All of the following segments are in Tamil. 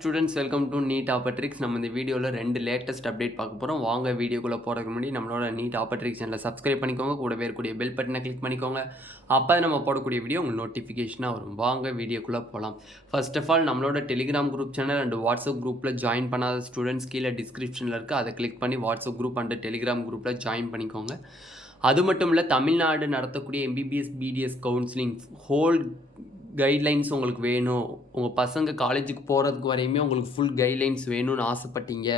ஸ்டூடெண்ட்ஸ் வெல்கம் டு நீட் ஆப்பர்ட்ரிக்ஸ். நம்ம இந்த வீடியோவில் 2 லேட்டஸ்ட் அப்டேட் பார்க்க போகிறோம். வாங்க வீடியோக்குள்ளே போகிறதுக்கு முன்னாடி நம்மளோட நீட் ஆப்பர்ட்ரிக்ஸ் சேனலை சப்ஸ்கிரைப் பண்ணிக்கோங்க. கூடவே இருக்கக்கூடிய பெல் பட்டனை கிளிக் பண்ணிக்கோங்க. அப்போ நம்ம போடக்கூடிய வீடியோ உங்களுக்கு நோட்டிஃபிகேஷனாக வரும். வாங்க வீடியோக்குள்ளே போகலாம். ஃபர்ஸ்ட் ஆஃப் ஆல் நம்மளோட Telegram group channel and WhatsApp குரூப்பில் ஜாயின் பண்ணாத ஸ்டூடெண்ட்ஸ் கீழே டிஸ்கிரிப்ஷனில் இருக்குது. அதை கிளிக் பண்ணி வாட்ஸ்அப் குரூப் அண்ட் டெலிகிராம் குரூப்பில் ஜாயின் பண்ணிக்கோங்க. அது மட்டும் இல்லை, தமிழ்நாடு நடத்தக்கூடிய MBBS BDS counselling whole guidelines உங்களுக்கு வேணும், உங்கள் பசங்க காலேஜுக்கு போகிறதுக்கு வரையுமே உங்களுக்கு ஃபுல் கைட்லைன்ஸ் வேணும்னு ஆசைப்பட்டீங்க.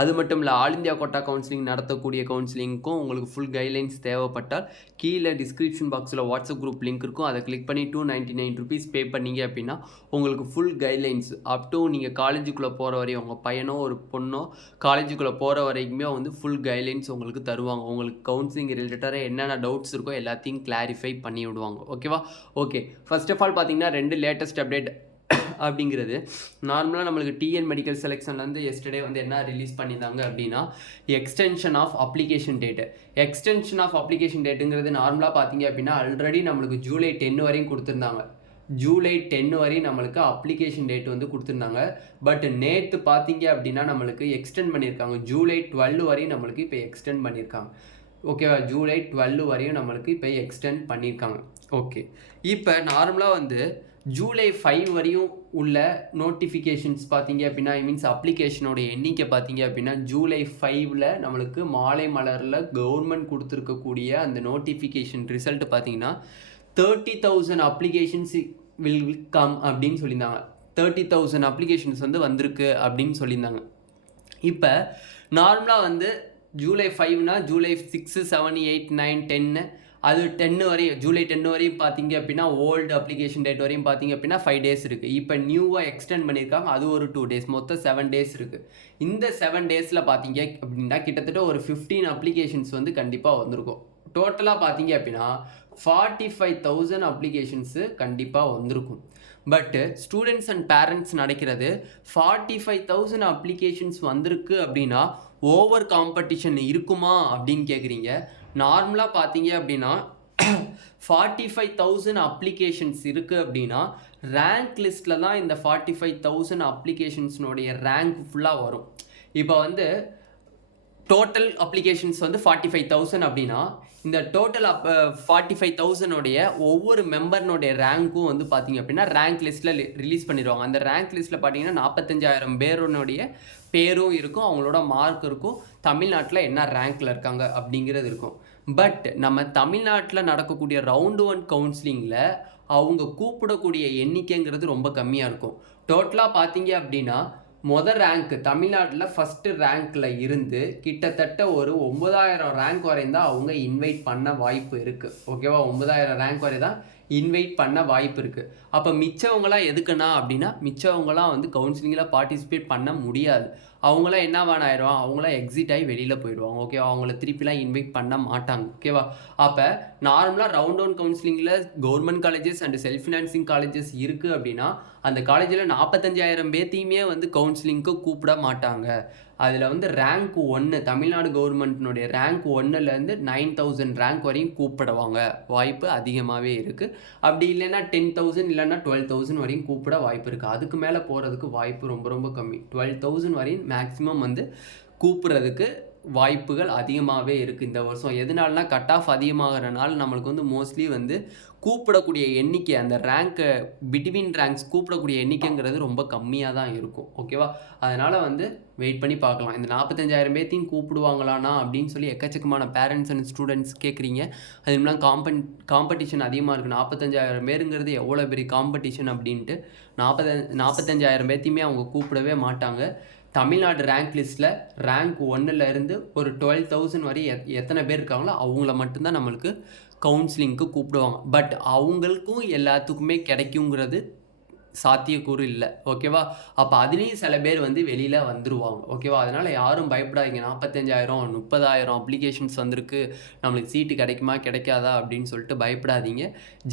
அது மட்டும் இல்லை, ஆல் இந்தியா கோட்டா கவுன்சிலிங் நடத்தக்கூடிய கவுன்சிலிங்க்கும் உங்களுக்கு ஃபுல் கைட்லைன்ஸ் தேவைப்பட்டால் கீழே டிஸ்கிரிப்ஷன் பாக்ஸில் வாட்ஸ்அப் குரூப் லிங்க் இருக்கும். அதை கிளிக் பண்ணி 299 rupees பே பண்ணிங்க அப்படின்னா உங்களுக்கு ஃபுல் கைட்லைன்ஸ் அப் டு நீங்கள் காலேஜுக்குள்ளே போகிற வரையும், உங்கள் பையனோ ஒரு பொண்ணோ காலேஜுக்குள்ளே போகிற வரைக்குமே வந்து ஃபுல் கைட்லைன்ஸ் உங்களுக்கு தருவாங்க. உங்களுக்கு கவுன்சிலிங் ரிலேட்டடாக என்னென்ன டவுட்ஸ் இருக்கோ எல்லாத்தையும் கிளாரிஃபை பண்ணி விடுவாங்க. ஓகேவா? ஓகே, ஃபர்ஸ்ட் ஆஃப் ஆல் பார்த்தீங்கன்னா 2 லேட்டஸ்ட் அப்டேட் அப்படிங்கிறது நார்மலாக நம்மளுக்கு டிஎன் மெடிக்கல் செலெக்ஷன்லேருந்து எஸ்டர்டே வந்து என்ன ரிலீஸ் பண்ணியிருந்தாங்க அப்படின்னா extension of application date. Extension of application டேட்டுங்கிறது நார்மலாக பார்த்தீங்க அப்படின்னா ஆல்ரெடி நம்மளுக்கு ஜூலை 10 வரையும் கொடுத்துருந்தாங்க. ஜூலை 10 வரையும் நம்மளுக்கு அப்ளிகேஷன் டேட் வந்து கொடுத்துருந்தாங்க. பட் நேற்று பார்த்தீங்க அப்படின்னா நம்மளுக்கு எக்ஸ்டெண்ட் பண்ணியிருக்காங்க. ஜூலை 12 வரையும் நம்மளுக்கு இப்போ எக்ஸ்டெண்ட் பண்ணியிருக்காங்க. ஓகேவா? ஜூலை 12 வரையும் நம்மளுக்கு இப்போ எக்ஸ்டெண்ட் பண்ணியிருக்காங்க. ஓகே, இப்போ நார்மலாக வந்து ஜூலை 5 வரையும் உள்ள நோட்டிஃபிகேஷன்ஸ் பார்த்தீங்க அப்படின்னா மீன்ஸ் அப்ளிகேஷனோட எண்ணிக்கை பார்த்தீங்க அப்படின்னா ஜூலை 5ல் நம்மளுக்கு மாலை மலரில் கவர்மெண்ட் கொடுத்துருக்கக்கூடிய அந்த நோட்டிஃபிகேஷன் ரிசல்ட் பார்த்தீங்கன்னா 30,000 அப்ளிகேஷன்ஸ் வில் கம் அப்படின்னு சொல்லியிருந்தாங்க. 30,000 அப்ளிகேஷன்ஸ் வந்து வந்திருக்கு அப்படின்னு சொல்லியிருந்தாங்க. இப்போ நார்மலாக வந்து ஜூலை 5னா ஜூலை 6, 7, 8, 9, 10 அது 10 வரையும், ஜூலை 10 வரையும் பார்த்தீங்க அப்படின்னா ஓல்டு அப்ளிகேஷன் டேட் வரையும் பார்த்தீங்க அப்படின்னா 5 days இருக்குது. இப்போ நியூவாக எக்ஸ்டெண்ட் பண்ணியிருக்காங்க, அது ஒரு 2 days, மொத்தம் 7 days இருக்குது. இந்த 7 daysல பார்த்தீங்க அப்படின்னா கிட்டத்தட்ட ஒரு 15 அப்ளிகேஷன்ஸ் வந்து கண்டிப்பாக வந்திருக்கும். டோட்டலாக பார்த்தீங்க அப்படின்னா 45,000 அப்ளிகேஷன்ஸு கண்டிப்பாக வந்திருக்கும். பட்டு ஸ்டூடெண்ட்ஸ் அண்ட் பேரண்ட்ஸ் நினைக்கிறது 45,000 அப்ளிகேஷன்ஸ் வந்திருக்கு அப்படின்னா ஓவர் காம்படிஷன் இருக்குமா அப்படின்னு கேட்குறீங்க. நார்மலாக பார்த்தீங்க அப்படின்னா 45,000 அப்ளிகேஷன்ஸ் இருக்குது அப்படின்னா ரேங்க் லிஸ்ட்டில் தான் இந்த 45,000 அப்ளிகேஷன்ஸ்னுடைய ரேங்க் ஃபுல்லாக வரும். இப்போ வந்து டோட்டல் அப்ளிகேஷன்ஸ் வந்து 45,000 அப்படின்னா இந்த டோட்டல் 45,000 ஒவ்வொரு மெம்பர்னுடைய ரேங்க்கும் வந்து பார்த்தீங்க அப்படின்னா ரேங்க் லிஸ்ட்டில் ரிலீஸ் பண்ணிடுவாங்க. அந்த ரேங்க் லிஸ்ட்டில் பார்த்தீங்கன்னா 45,000 பேருனுடைய பேரும் இருக்கும், அவங்களோட மார்க் இருக்கும், தமிழ்நாட்டில் என்ன ரேங்க்கில் இருக்காங்க அப்படிங்கிறது இருக்கும். பட் நம்ம தமிழ்நாட்டில் நடக்கக்கூடிய ரவுண்டு 1 கவுன்சிலிங்கில் அவங்க கூப்பிடக்கூடிய எண்ணிக்கைங்கிறது ரொம்ப கம்மியாக இருக்கும். டோட்டலாக பார்த்தீங்க அப்படின்னா மொதல் ரேங்க் தமிழ்நாட்டில் ஃபஸ்ட்டு ரேங்க்கில் இருந்து கிட்டத்தட்ட ஒரு 9,000 ரேங்க் வரையும் தான் அவங்க இன்வைட் பண்ண வாய்ப்பு இருக்குது. ஓகேவா? 9,000 ரேங்க் வரை தான் இன்வைட் பண்ண வாய்ப்பு இருக்குது. அப்போ மிச்சவங்களாம் எதுக்குன்னா அப்படின்னா மிச்சவங்களாம் வந்து கவுன்சிலிங்கில் பார்ட்டிசிபேட் பண்ண முடியாது. அவங்களாம் என்ன ஆயிடுவாங்க, அவங்களாம் எக்ஸிட் ஆகி வெளியில் போயிடுவாங்க. ஓகேவா? அவங்கள திருப்பிலாம் இன்வைட் பண்ண மாட்டாங்க. ஓகேவா? அப்போ நார்மலாக ரவுண்ட் 1 கவுன்சிலிங்கில் government colleges and self financing colleges இருக்குது அப்படின்னா அந்த காலேஜில் 45,000 பேர்த்தையுமே வந்து கவுன்சிலிங்க்கு கூப்பிட மாட்டாங்க. அதில் வந்து ரேங்க் 1 தமிழ்நாடு கவர்மெண்ட்னுடைய ரேங்க் 1லேருந்து 9,000 ரேங்க் வரையும் கூப்பிடுவாங்க, வாய்ப்பு அதிகமாகவே இருக்குது. அப்படி இல்லைன்னா 10,000 இல்லைன்னா 12,000 வரையும் கூப்பிட வாய்ப்பு இருக்குது. அதுக்கு மேலே போகிறதுக்கு வாய்ப்பு ரொம்ப ரொம்ப கம்மி. 12,000 வரையும் மேக்ஸிமம் வந்து கூப்பிட்றதுக்கு வாய்ப்புகள் அதிகமாகவே இருக்குது இந்த வருஷம். எதனாலனா கட் ஆஃப் அதிகமாகிறனால நம்மளுக்கு வந்து மோஸ்ட்லி வந்து கூப்பிடக்கூடிய எண்ணிக்கை, அந்த ரேங்க்கு பிட்வீன் ரேங்க்ஸ் கூப்பிடக்கூடிய எண்ணிக்கைங்கிறது ரொம்ப கம்மியாக தான் இருக்கும். ஓகேவா? அதனால் வந்து வெயிட் பண்ணி பார்க்கலாம். இந்த 45,000 பேர்த்தையும் கூப்பிடுவாங்களானா அப்படின்னு சொல்லி எக்கச்சக்கமான பேரண்ட்ஸ் அண்ட் ஸ்டூடெண்ட்ஸ் கேட்குறீங்க. அது இல்லாமல் காம்படிஷன் அதிகமாக இருக்குது. 45,000 பேருங்கிறது எவ்வளோ பெரிய காம்படிஷன் அப்படின்ட்டு 45,000 பேர்த்தையுமே அவங்க கூப்பிடவே மாட்டாங்க. தமிழ்நாடு ரேங்க் லிஸ்ட்டில் ரேங்க் 1லேருந்து ஒரு 12,000 வரை எத்தனை பேர் இருக்காங்களோ அவங்கள மட்டும்தான் நம்மளுக்கு கவுன்சிலிங்க்கு கூப்பிடுவாங்க. பட் அவங்களுக்கும் எல்லாத்துக்குமே கிடைக்குங்கிறது சாத்தியக்கூறு இல்லை. ஓகேவா? அப்போ அதுலேயும் சில பேர் வந்து வெளியில் வந்துடுவாங்க. ஓகேவா? அதனால் யாரும் பயப்படாதீங்க. 45,000 30,000 அப்ளிகேஷன்ஸ் வந்திருக்கு, நம்மளுக்கு சீட்டு கிடைக்குமா கிடைக்காதா அப்படின்னு சொல்லிட்டு பயப்படாதீங்க.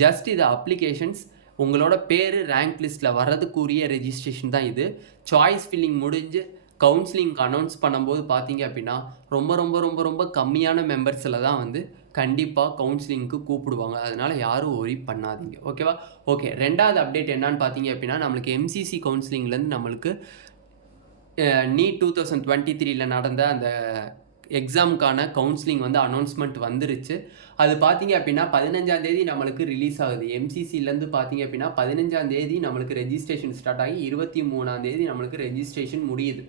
ஜஸ்ட் இது அப்ளிகேஷன்ஸ், உங்களோட பேர் ரேங்க் லிஸ்ட்டில் வர்றதுக்குரிய ரெஜிஸ்ட்ரேஷன் தான் இது. சாய்ஸ் ஃபில்லிங் முடிஞ்சு கவுன்சிலிங் அனௌன்ஸ் பண்ணும்போது பார்த்தீங்க அப்படின்னா ரொம்ப ரொம்ப ரொம்ப ரொம்ப கம்மியான மெம்பர்ஸில் தான் வந்து கண்டிப்பாக கவுன்சிலிங்க்கு கூப்பிடுவாங்க. அதனால் யாரும் ஒரி பண்ணாதீங்க. ஓகேவா? ஓகே, 2வது அப்டேட் என்னன்னு பார்த்தீங்க அப்படின்னா, நம்மளுக்கு எம்சிசி கவுன்சிலிங்லேருந்து நம்மளுக்கு நீட் 2023ல நடந்த அந்த எக்ஸாமுக்கான கவுன்சிலிங் வந்து அனௌன்ஸ்மெண்ட் வந்துருச்சு. அது பார்த்தீங்க அப்படின்னா 15ஆம் தேதி நம்மளுக்கு ரிலீஸ் ஆகுது. எம்சிசிலேருந்து பார்த்தீங்க அப்படின்னா 15ஆம் தேதி நம்மளுக்கு ரெஜிஸ்ட்ரேஷன் ஸ்டார்ட் ஆகி 23ஆம் தேதி நம்மளுக்கு ரெஜிஸ்ட்ரேஷன் முடியுது.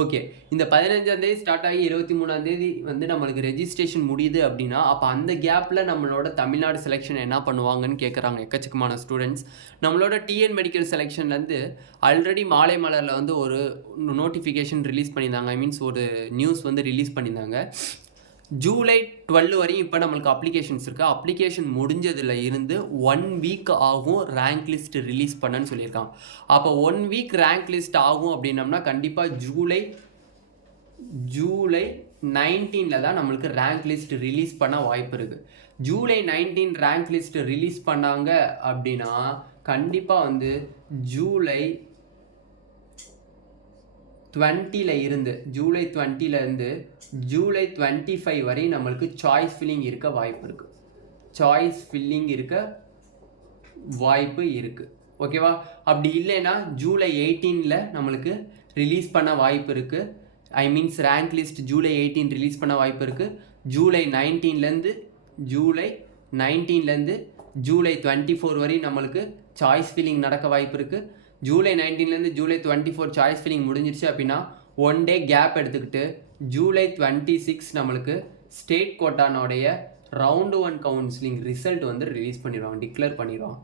ஓகே, இந்த 15ஆம் தேதி ஸ்டார்ட் ஆகி 23ஆம் தேதி வந்து நம்மளுக்கு ரெஜிஸ்ட்ரேஷன் முடியுது அப்படின்னா, அப்போ அந்த கேப்பில் நம்மளோட தமிழ்நாடு செலெக்ஷன் என்ன பண்ணுவாங்கன்னு கேட்குறாங்க எக்கச்சக்கமான ஸ்டூடெண்ட்ஸ். நம்மளோட டிஎன் மெடிக்கல் செலெக்ஷன்லேருந்து ஆல்ரெடி மாலை மலரில் வந்து ஒரு நோட்டிஃபிகேஷன் ரிலீஸ் பண்ணியிருந்தாங்க. ஐ மீன்ஸ் ஒரு நியூஸ் வந்து ரிலீஸ் பண்ணியிருந்தாங்க. ஜூலை 12 வரையும் இப்போ நம்மளுக்கு அப்ளிகேஷன்ஸ் இருக்குது. அப்ளிகேஷன் முடிஞ்சதில் இருந்து 1 வீக் ஆகும் ரேங்க் லிஸ்ட் ரிலீஸ் பண்ணன்னு சொல்லியிருக்காங்க. அப்போ 1 வீக் ரேங்க் லிஸ்ட் ஆகும் அப்படின்னம்னா கண்டிப்பாக ஜூலை 19ல் தான் நம்மளுக்கு ரேங்க் லிஸ்ட் ரிலீஸ் பண்ண வாய்ப்பு இருக்குது. ஜூலை 19 ரேங்க் லிஸ்ட் ரிலீஸ் பண்ணாங்க அப்படின்னா கண்டிப்பாக வந்து ஜூலை 20ல் இருந்து ஜூலை 20லேருந்து ஜூலை 25 வரை நம்மளுக்கு சாய்ஸ் ஃபில்லிங் இருக்க வாய்ப்பு இருக்குது. சாய்ஸ் ஃபில்லிங் இருக்க வாய்ப்பு இருக்குது. ஓகேவா? அப்படி இல்லைன்னா ஜூலை 18ல் நம்மளுக்கு ரிலீஸ் பண்ண வாய்ப்பு இருக்குது. I means rank list July 18 release பண்ண வாய்ப்பு இருக்குது. ஜூலை 19லேருந்து ஜூலை 24 வரை நம்மளுக்கு சாய்ஸ் ஃபில்லிங் நடக்க வாய்ப்பு இருக்குது. ஜூலை 19லேருந்து ஜூலை 24 சாய்ஸ் ஃபில்லிங் முடிஞ்சிருச்சு அப்படின்னா 1 டே கேப் எடுத்துக்கிட்டு ஜூலை 26 நம்மளுக்கு ஸ்டேட் கோட்டானோடைய ரவுண்டு 1 கவுன்சிலிங் ரிசல்ட் வந்து ரிலீஸ் பண்ணிடுவாங்க, டிக்ளேர் பண்ணிடுவாங்க.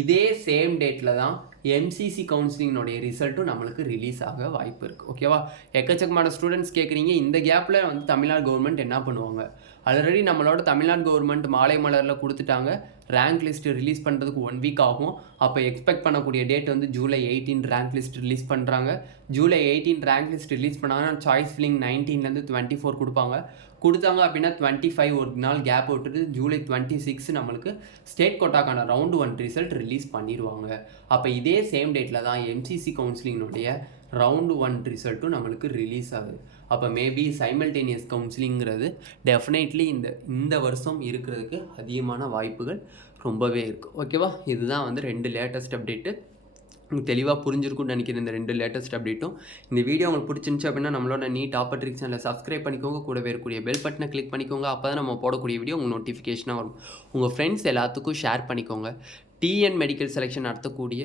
இதே சேம் டேட்டில் தான் எம்சிசி கவுன்சிலிங்கோடைய ரிசல்ட்டும் நம்மளுக்கு ரிலீஸ் ஆக வாய்ப்பு இருக்குது. ஓகேவா? எக்கச்சக்கமான ஸ்டூடெண்ட்ஸ் கேட்குறீங்க, இந்த கேப்பில் வந்து தமிழ்நாடு கவர்மெண்ட் என்ன பண்ணுவாங்க? ஆல்ரெடி நம்மளோட தமிழ்நாடு கவர்மெண்ட் மாலை மலரில் கொடுத்துட்டாங்க. ரேங்க் லிஸ்ட் ரிலீஸ் பண்ணுறதுக்கு 1 வீக் ஆகும். அப்போ எக்ஸ்பெக்ட் பண்ணக்கூடிய டேட் வந்து ஜூலை 18 ரேங்க் லிஸ்ட் ரிலீஸ் பண்ணுறாங்க. ஜூலை 18 ரேங்க் லிஸ்ட் ரிலீஸ் பண்ணாங்கன்னா சாய்ஸ் ஃபில்லிங் 19லேருந்து 24 கொடுத்தாங்க அப்படின்னா 25 ஒரு நாள் கேப் விட்டுட்டு ஜூலை 26 நம்மளுக்கு ஸ்டேட் கோட்டாக்கான ரவுண்டு 1 ரிசல்ட் ரிலீஸ் பண்ணிடுவாங்க. அப்போ இதே சேம் டேட்டில் தான் எம்சிசி கவுன்சிலிங்கினுடைய ரவுண்டு 1 ரிசல்ட்டும் நம்மளுக்கு ரிலீஸ் ஆகுது. அப்போ மேபி சைமல்டேனியஸ் கவுன்சிலிங்கிறது டெஃபினெட்லி இந்த வருஷம் இருக்கிறதுக்கு அதிகமான வாய்ப்புகள் ரொம்பவே இருக்குது. ஓகேவா? இதுதான் வந்து 2 லேட்டஸ்ட் அப்டேட்டு. உங்களுக்கு தெளிவாக புரிஞ்சிருக்கும்னு நினைக்கிறேன் இந்த 2 லேட்டஸ்ட் அப்டேட்டும். இந்த வீடியோ உங்களுக்கு பிடிச்சிருந்துச்சு அப்படின்னா நம்மளோட நீட் ஆப்பர்ட்ரிக்ஸ் சேனலை சப்ஸ்கிரைப் பண்ணிக்கோங்க. கூடவே இருக்கக்கூடிய பெல் பட்டனை கிளிக் பண்ணிக்கோங்க. அப்போ தான் நம்ம போடக்கூடிய வீடியோ உங்களுக்கு நோட்டிஃபிகேஷனாக வரும். உங்கள் ஃப்ரெண்ட்ஸ் எல்லாத்துக்கும் ஷேர் பண்ணிக்கோங்க. டிஎன் மெடிக்கல் செலெக்ஷன் நடத்தக்கூடிய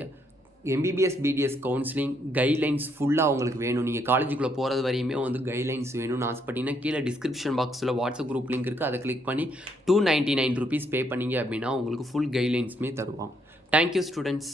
எம்பிபிஎஸ் பிடிஎஸ் கவுன்சிலிங் கைட்லைன்ஸ் ஃபுல்லாக உங்களுக்கு வேணும். நீங்கள் காலேஜுக்குள்ளே போகிறது வரையுமே வந்து கைட்லைன்ஸ் வேணும்னு ஆசைப்பட்டீங்கன்னா கீழே டிஸ்கிரிப்ஷன் பாக்ஸில் வாட்ஸ்அப் குரூப் லிங்க் இருக்குது. அதை கிளிக் பண்ணி 299 rupees பே பண்ணிங்க அப்படின்னா உங்களுக்கு ஃபுல் கைட்லைன்ஸுமே தருவாங்க. Thank you students.